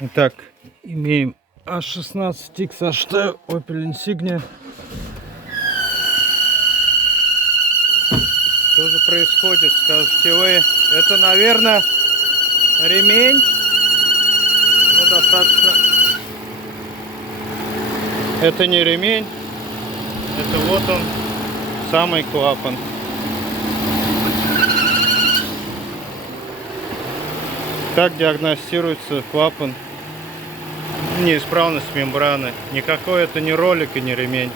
Итак, имеем А16 XHT Opel Insignia. Что же происходит, скажете вы? Это, наверное, ремень. Ну, достаточно. Это не ремень. Это вот он, самый клапан. Так диагностируется клапан. Неисправность мембраны. Никакой это не ролик и не ремень.